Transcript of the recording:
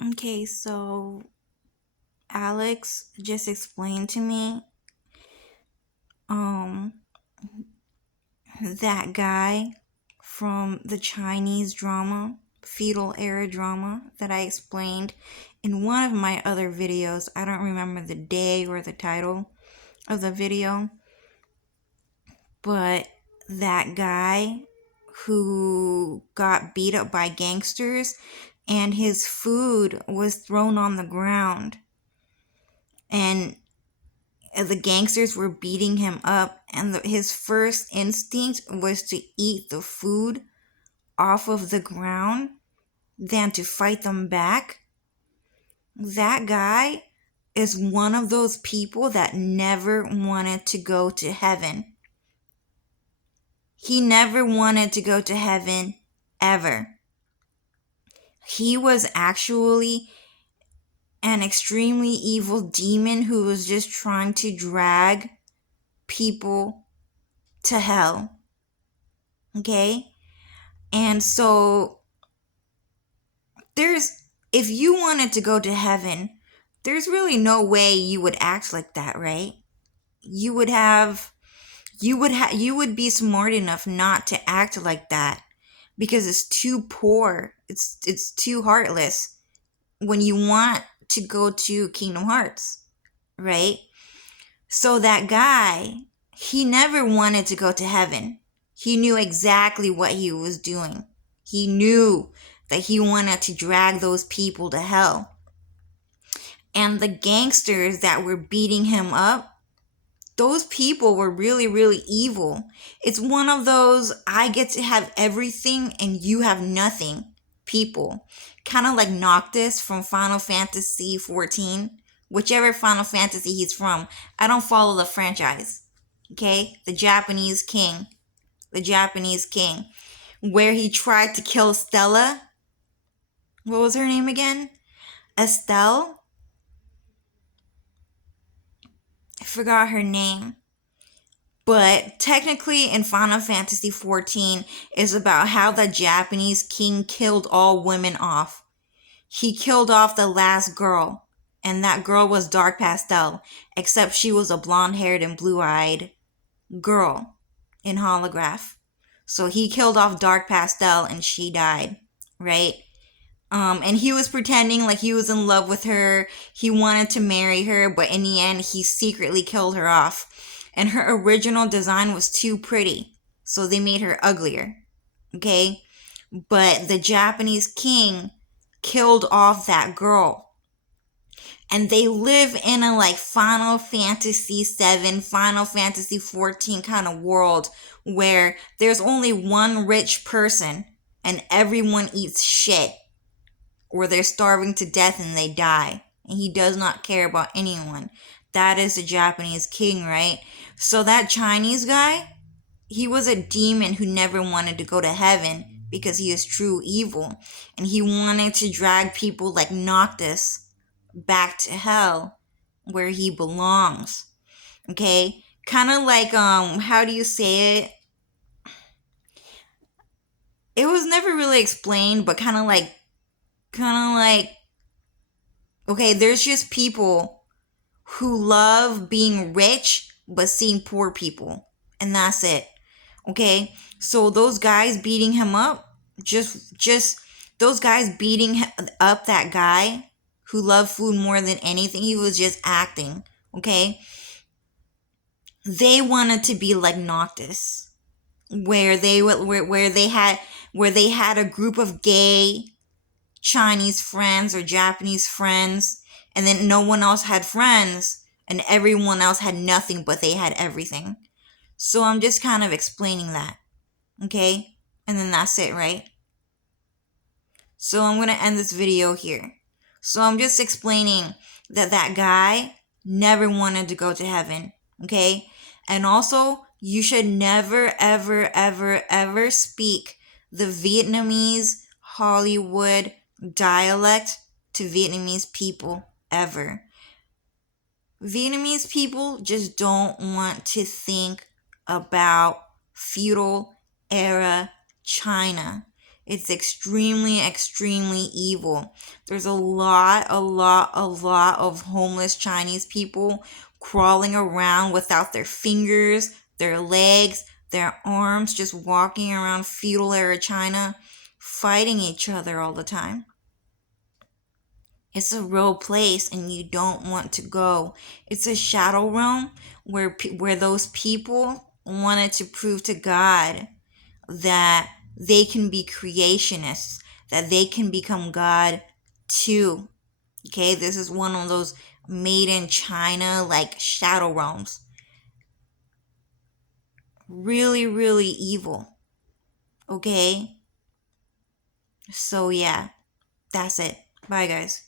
Okay, so Alex just explained to me um that guy from the Chinese drama, Feudal Era drama that I explained in one of my other videos. I don't remember the day or the title of the video, but that guy who got beat up by gangsters and his food was thrown on the ground, and the gangsters were beating him up, and his first instinct was to eat the food off of the ground than to fight them back. That guy is one of those people that never wanted to go to heaven. He never wanted to go to heaven ever. He was actually an extremely evil demon who was just trying to drag people to hell. Okay? And so if you wanted to go to heaven, there's really no way you would act like that, right? You would be smart enough not to act like that because it's too poor. It's too heartless when you want to go to Kingdom Hearts, right? So that guy, he never wanted to go to heaven. He knew exactly what he was doing. He knew that he wanted to drag those people to hell. And the gangsters that were beating him up, those people were really, really evil. It's one of those I get to have everything and you have nothing people. Kind of like Noctis from Final Fantasy 14. Whichever Final Fantasy he's from. I don't follow the franchise. Okay? The Japanese king. The Japanese king. Where he tried to kill Stella. What was her name again? Estelle? I forgot her name. But technically in Final Fantasy 14 is about how the Japanese king killed all women off. He killed off the last girl, and that girl was Dark Pastel, except she was a blonde-haired and blue-eyed girl in holograph. So he killed off Dark Pastel and she died, right? And he was pretending like he was in love with her. He wanted to marry her, but in the end, he secretly killed her off. And her original design was too pretty, so they made her uglier. Okay? But the Japanese king killed off that girl. And they live in a like Final Fantasy 7, Final Fantasy 14 kind of world where there's only one rich person and everyone eats shit, or they're starving to death and they die. And he does not care about anyone. That is the Japanese king, right? So that Chinese guy, he was a demon who never wanted to go to heaven because he is true evil. And he wanted to drag people like Noctis back to hell where he belongs. Okay? Kind of like, how do you say it? It was never really explained, but kind of like okay, there's just people who love being rich but seeing poor people, and that's it. Okay, so those guys beating him up, just those guys beating up that guy who loved food more than anything, he was just acting. Okay, they wanted to be like Noctis, where they had a group of gay Chinese friends or Japanese friends, and then no one else had friends, and everyone else had nothing, but they had everything. So I'm just kind of explaining that, okay? And then that's it, right? So I'm going to end this video here. So I'm just explaining that that guy never wanted to go to heaven, okay? And also, you should never, ever, ever, ever speak the Vietnamese Hollywood dialect to Vietnamese people ever. Vietnamese people just don't want to think about feudal era China. It's extremely, extremely evil. There's a lot of homeless Chinese people crawling around without their fingers, their legs, their arms, just walking around feudal era China, fighting each other all the time. It's a real place and you don't want to go. It's a shadow realm where those people wanted to prove to God that they can be creationists, that they can become God too. Okay, this is one of those made in China like shadow realms. Really, really evil. Okay, so yeah, that's it. Bye, guys.